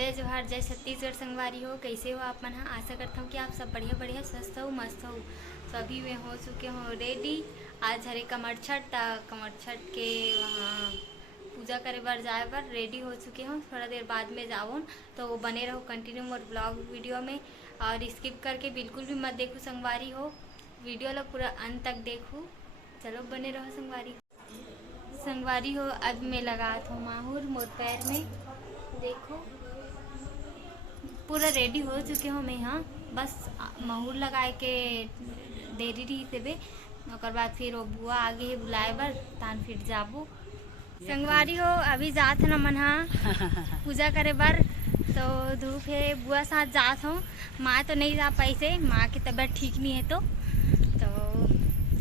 जय जोहार, जय छत्तीसगढ़ संगवारी हो। कैसे हो आप मन? आशा करता हूँ कि आप सब बढ़िया बढ़िया स्वस्थ हो, मस्त हो। सभी में हो चुके हो रेडी। आज हरे कमर छठ के वहाँ पूजा करे बर जाए बर रेडी हो चुके हो। थोड़ा देर बाद में जाओ तो बने रहो कंटिन्यू मोर ब्लॉग वीडियो में, और स्किप करके बिल्कुल भी मत देखो संगवारी हो। वीडियो लो पूरा अंत तक देखो। चलो बने रहो संगवारी हो। अब मैं लगा हूँ माहौर मोर पैर में, देखो पूरा रेडी हो चुके हो मैं। हाँ, बस महूर लगाए के देरी रही थे ओकर बाद फिर वो बुआ आगे है बुलाए बर तान फिर जाबो संगवारी हो। अभी जात न मन हाँ पूजा करे बर, तो धूप है बुआ साथ जात हूँ। माँ तो नहीं जा पाई से, माँ की तबीयत ठीक नहीं है तो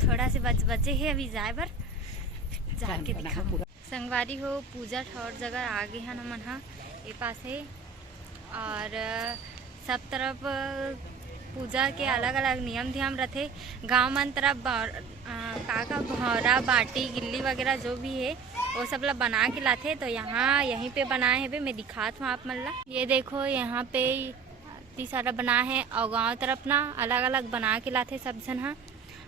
थोड़ा से बचे है अभी जाए बर, जाके दिखाऊँ संगवारी हो। पूजा ठौर जगह आगे है न मन हाँ ये पास है, और सब तरफ पूजा के अलग अलग नियम ध्यान रहते। गांव मन तरफ काका भौरा बाटी गिल्ली वगैरह जो भी है वो सब ला बना के लाते, तो यहाँ यहीं पे बनाए है मैं दिखात हूँ आप मन ला। ये देखो यहाँ पे इतनी सारा बना है, और गांव तरफ ना अलग अलग बना के लाते सब जन। हाँ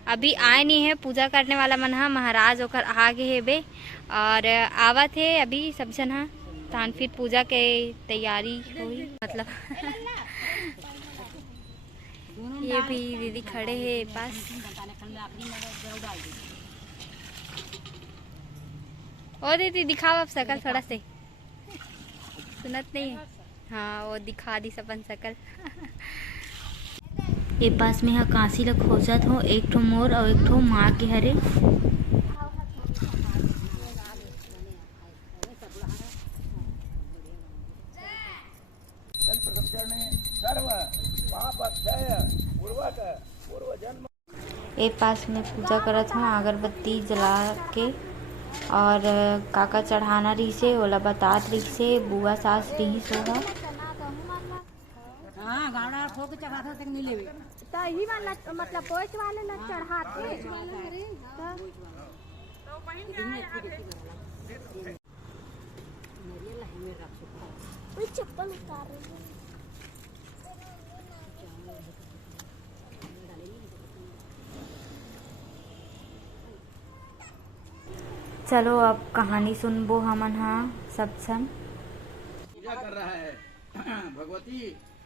अभी आए नहीं है पूजा करने वाला मन हाँ, महाराज होकर आगे है बे, और आवत है अभी सब जन। हाँ तान फिर पूजा के तैयारी हुई मतलब ये भी दीदी खड़े हैं पास। ओ दीदी दिखाओ आप शकल थोड़ा से, सुनत नहीं है। हाँ वो दिखा दी अपन शकल ये पास में कांसी ला खोजत हो, एक ठो मोर और एक ठो माँ के हरे। एक पास में पूजा करत हूँ अगरबत्ती जला के, और काका चढ़ाना रही से ओला बतात रही से बुआ सास रही सो है। हाँ गाड़ा ठोक चढ़ाता तक नहीं लेवे तो ही वाला मतलब पोच वाले न चढ़ाते तो चप्पल उतार रही है। चलो अब कहानी सुनबो हमन हाँ सब सन। पूजा कर रहा है भगवती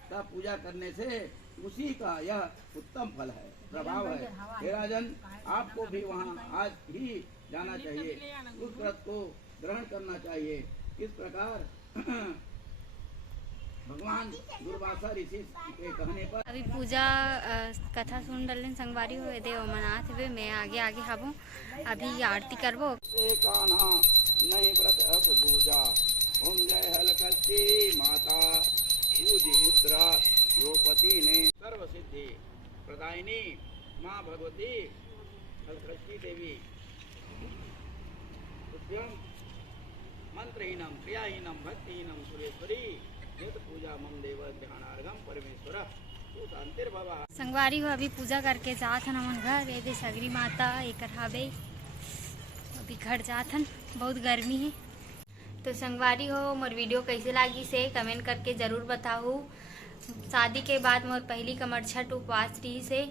का पूजा करने से उसी का यह उत्तम फल है, प्रभाव है। हे राजन, आपको भी वहाँ आज ही जाना चाहिए, उस व्रत को ग्रहण करना चाहिए। इस प्रकार भगवान दुर्वासा ऋषि के कहने पर अभी पूजा कथा सुन डलन संगवारी हुए दे मनात हुए मैं आगे आगे हबो। अभी आरती करबो कान्हा नहीं व्रत अब पूजा। ओम जय हलकस्ती माता पूजी मुद्रा द्रौपदी ने सर्व सिद्धि प्रदायिनी माँ भगवती हलकस्ती देवी मंत्रहीनम क्रियाहीनम भक्तिहीनम सुरेश्वरी नित पूजा मम देव ध्यानार्घम परमेश्वर तू शांतिर भवा। संगवारी हो अभी पूजा करके जात हन हमन घर। ये दे सगरी माता एकर हावे, अभी घर जात हन, बहुत गर्मी है। तो संगवारी हो मोर वीडियो कैसे लागी से कमेंट करके ज़रूर बताओ। शादी के बाद मोर पहली कमर छठ उपवास रही से,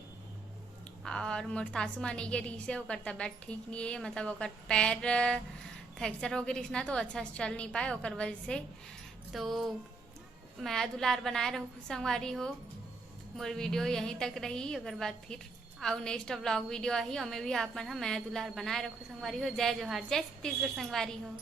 और मोर सासू माँ नहीं रही से, ओकर तबीयत ठीक नहीं है, मतलब ओकर पैर फ्रैक्चर हो गई ना, तो अच्छा से चल नहीं पाए ओकर वजह से। तो मैं दुलार बनाए रहूँ संगवारी हो। मोर वीडियो यहीं तक रही, अगर बाद फिर और नेक्स्ट व्लॉग वीडियो आई और मैं भी आप मन मैं दुलार बनाए रखो संगवारी हो। जय जोहार, जय छत्तीसगढ़ संगवारी हो।